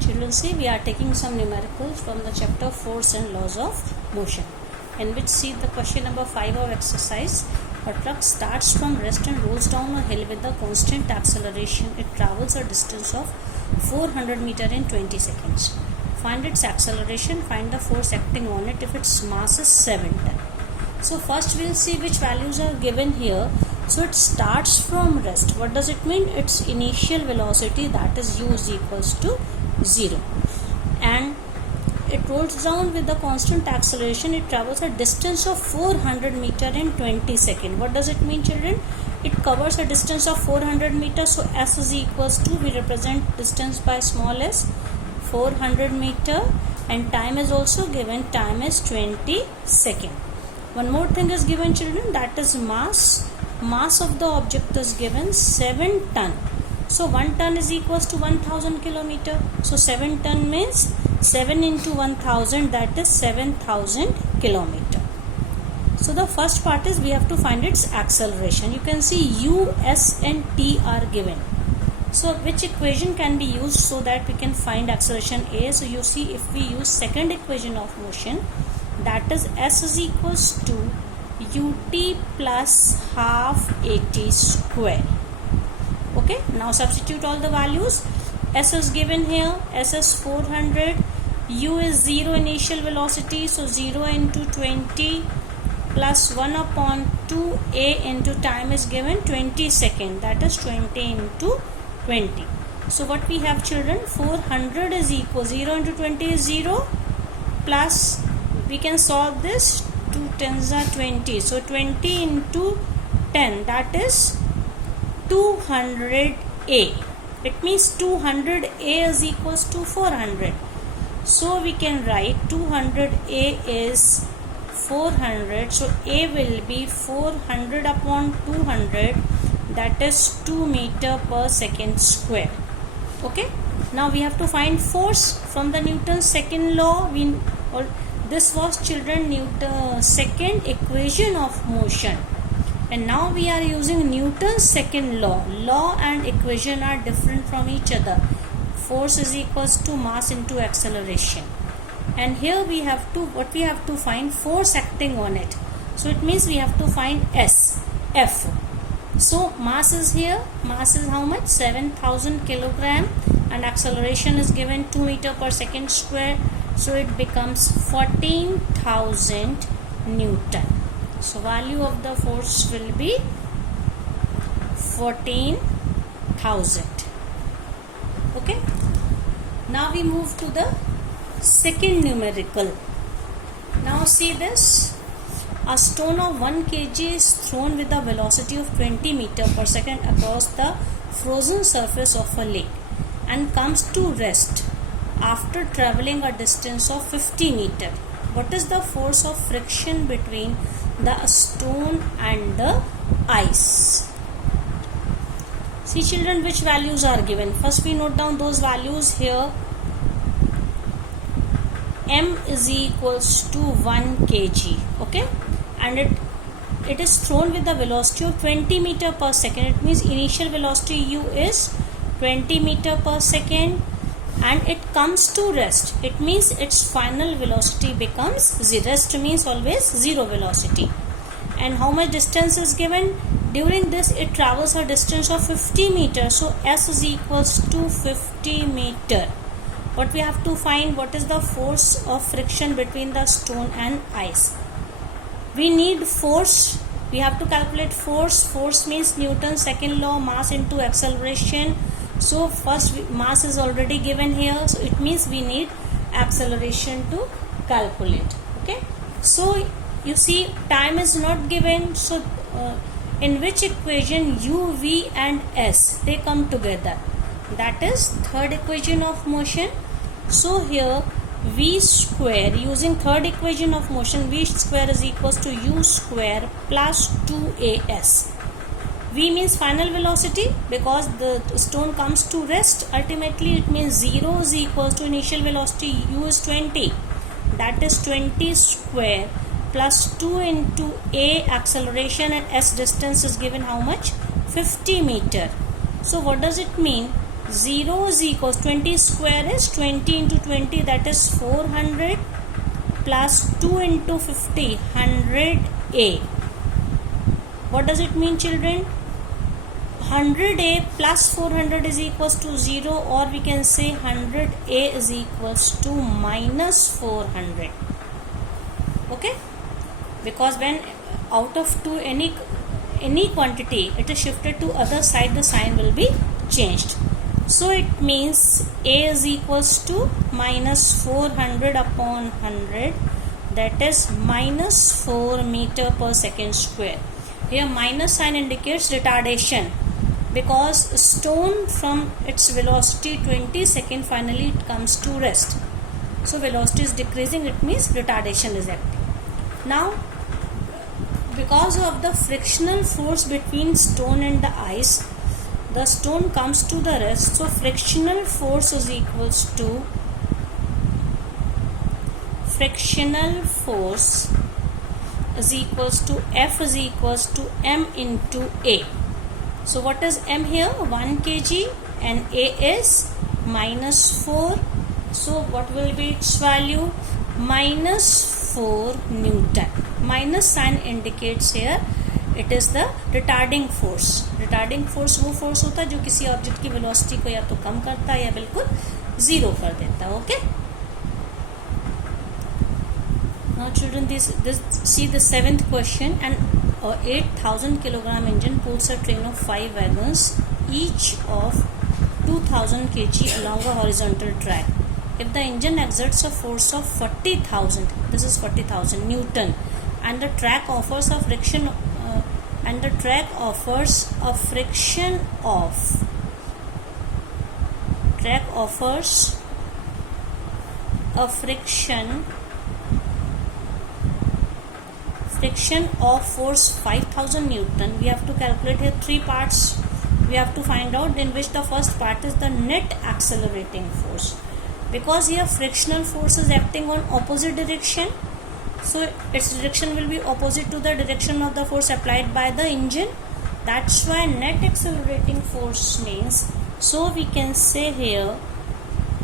Children, see, we are taking some numericals from the chapter Force and Laws of Motion, in which see the question number 5 of exercise. A truck starts from rest and rolls down a hill with a constant acceleration. It travels a distance of 400 meters in 20 seconds. Find its acceleration, find the force acting on it if its mass is 7 tons. So first we'll see which values are given here. So it starts from rest. What does it mean? Its initial velocity, that is u is equals to 0. And it rolls down with the constant acceleration. It travels a distance of 400 meters in 20 seconds. What does it mean, children? It covers a distance of 400 meters. So s is equals to, we represent distance by small s, 400 meter, and time is also given. Time is 20 seconds. One more thing is given, children, that is mass. Mass of the object is given 7 ton. So 1 ton is equals to 1000 kilometer. So 7 ton means 7 into 1000, that is 7000 kilometer. So the first part is we have to find its acceleration. You can see u, s and t are given. So which equation can be used so that we can find acceleration A? So you see, if we use second equation of motion, that is s is equals to ut plus half at square. Okay, now substitute all the values. S is given here, s is 400, u is 0 initial velocity, so 0 into 20 plus 1 upon 2 a into time is given 20 seconds, that is 20 into 20. So what we have, children, 400 is equal, 0 into 20 is 0, plus we can solve this, 2 tens are 20, so 20 into 10, that is 200a. It means 200a is equals to 400. So we can write 200a is 400. So a will be 400 upon 200, that is 2 meter per second square. Okay. Now we have to find force from the Newton's second law. This was, children, Newton's second equation of motion. And now we are using Newton's second law. Law and equation are different from each other. Force is equals to mass into acceleration. And here we have to, what we have to find? Force acting on it. So it means we have to find S, F. So mass is here. Mass is how much? 7000 kilogram. And acceleration is given 2 meter per second square. So it becomes 14,000 Newton. So value of the force will be 14,000. Okay. Now we move to the second numerical. Now see this. A stone of 1 kg is thrown with a velocity of 20 meters per second across the frozen surface of a lake and comes to rest after traveling a distance of 50 meters. What is the force of friction between the stone and the ice? See, children, which values are given. First we note down those values here. M is equals to 1 kg. Okay, and it is thrown with the velocity of 20 meters per second. It means initial velocity u is 20 meters per second, and it comes to rest. It means its final velocity becomes 0. Rest means always 0 velocity. And how much distance is given? During this it travels a distance of 50 meters. So s is equals to 50 meters. What we have to find? What is the force of friction between the stone and ice? We need force. We have to calculate force. Force means Newton's second law, mass into acceleration. So first mass is already given here, so it means we need acceleration to calculate. Okay, so you see time is not given. So in which equation u, v and s, they come together? That is third equation of motion. So here v square, using third equation of motion, v square is equals to u square plus 2as. V means final velocity, because the stone comes to rest. Ultimately it means 0 is equals to initial velocity, u is 20, that is 20 square plus 2 into a acceleration, and s distance is given how much? 50 meter. So what does it mean? 0 is equals 20 square is 20 into 20, that is 400, plus 2 into 50, 100A. What does it mean, children? 100A plus 400 is equals to 0, or we can say 100A is equals to minus 400. Okay, because when out of two any quantity it is shifted to other side, the sign will be changed. So it means A is equals to minus 400 upon 100, that is minus 4 meter per second square. Here minus sign indicates retardation, because stone from its velocity 20 seconds finally it comes to rest. So velocity is decreasing, it means retardation is active. Now because of the frictional force between stone and the ice, the stone comes to the rest. So frictional force is equals to F is equals to M into A. So what is M here? 1 kg, and A is minus 4. So what will be its value? Minus 4 Newton. Minus sign indicates here it is the retarding force. Retarding force वो force होता है जो किसी object की velocity को या तो कम करता है या बिल्कुल जीरो कर देता है. Okay. Now children, this see the 7th question. An 8,000 kilogram engine pulls a train of 5 wagons, each of 2,000 kg along a horizontal track. If the engine exerts a force of 40,000, this is 40,000 Newton, and the track offers a friction of force 5,000 Newton. We have to calculate here 3 parts. We have to find out, in which the first part is the net accelerating force, because here frictional force is acting on opposite direction, so its direction will be opposite to the direction of the force applied by the engine. That's why net accelerating force means, so we can say here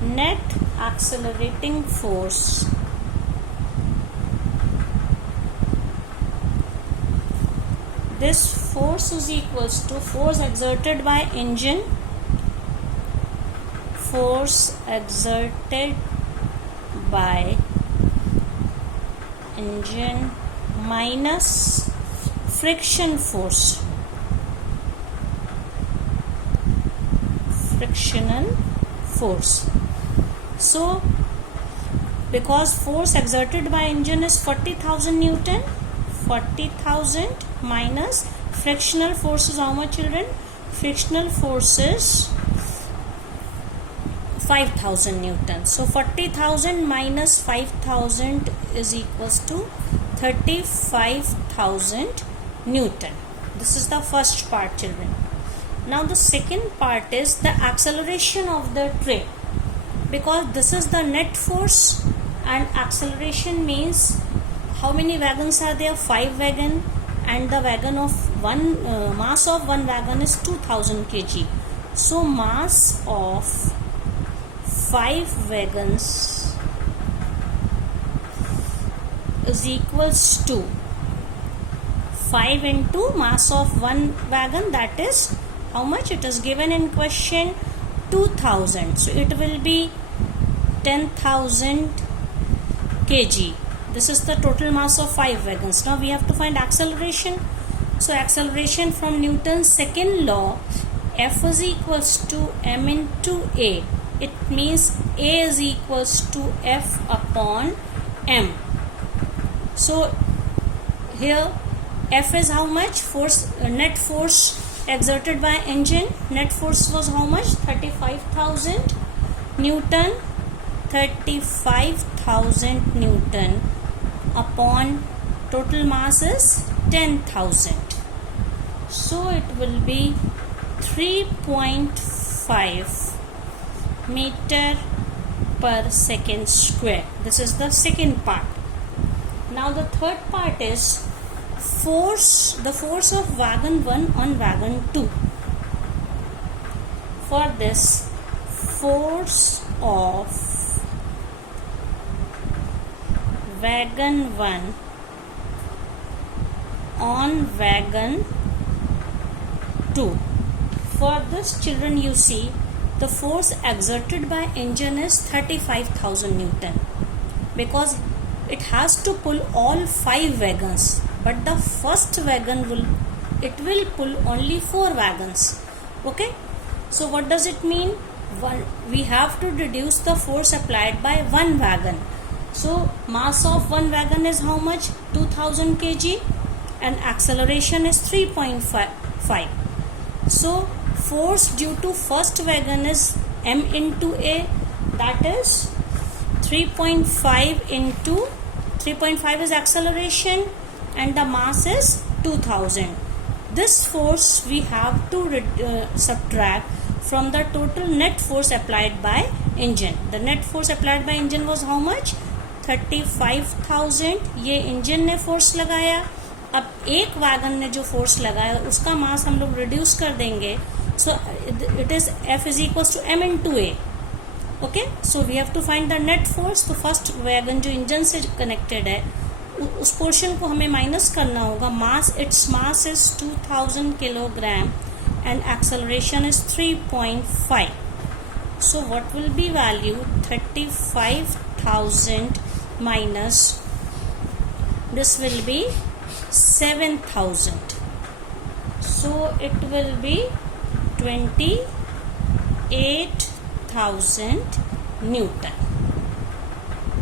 net accelerating force this force is equals to force exerted by engine minus frictional force. So because force exerted by engine is 40,000 Newton, 40,000 minus frictional force is how much, children? Frictional force is 5,000 Newton. So 40,000 minus 5,000 is equals to 35,000 Newton. This is the first part, children. Now the second part is the acceleration of the train, because this is the net force, and acceleration means how many wagons are there? 5 wagons, and the wagon of mass of one wagon is 2,000 kg. So mass of 5 wagons is equals to 5 into mass of one wagon, that is how much? It is given in question 2,000. So it will be 10,000 kg. This is the total mass of 5 wagons. Now we have to find acceleration. So acceleration from Newton's second law, F is equals to M into A. It means A is equals to F upon M. So here F is how much? Force, net force exerted by engine. Net force was how much? 35,000 Newton. 35,000 Newton upon total mass is 10,000. So it will be 3.5 meter per second square. This is the second part. Now the third part is the force of wagon 1 on wagon 2. For this, force of wagon 1 on wagon 2. For this, children, you see the force exerted by engine is 35,000 Newton, because it has to pull all 5 wagons, but the first wagon will pull only 4 wagons. Okay, so what does it mean? We have to reduce the force applied by 1 wagon. So mass of 1 wagon is how much? 2000 kg, and acceleration is 3.5. So force due to first wagon is m into a, that is 3.5 into 3.5 is acceleration, and the mass is 2000. This force we have to subtract from the total net force applied by engine. The net force applied by engine was how much? 35,000. ये engine ने force लगाया. अब एक wagon ने जो force लगाया उसका मास हम लोग रिड्यूस कर देंगे. So it is F is equal to m into a. Okay, so we have to find the net force. तो फर्स्ट वैगन जो इंजन से कनेक्टेड है उस पोर्शन को हमें माइनस करना होगा. Its mass is 2000 kilogram and acceleration is 3.5. So what will be value? 35,000 minus this will be 7,000. So it will be 28,000 Newton.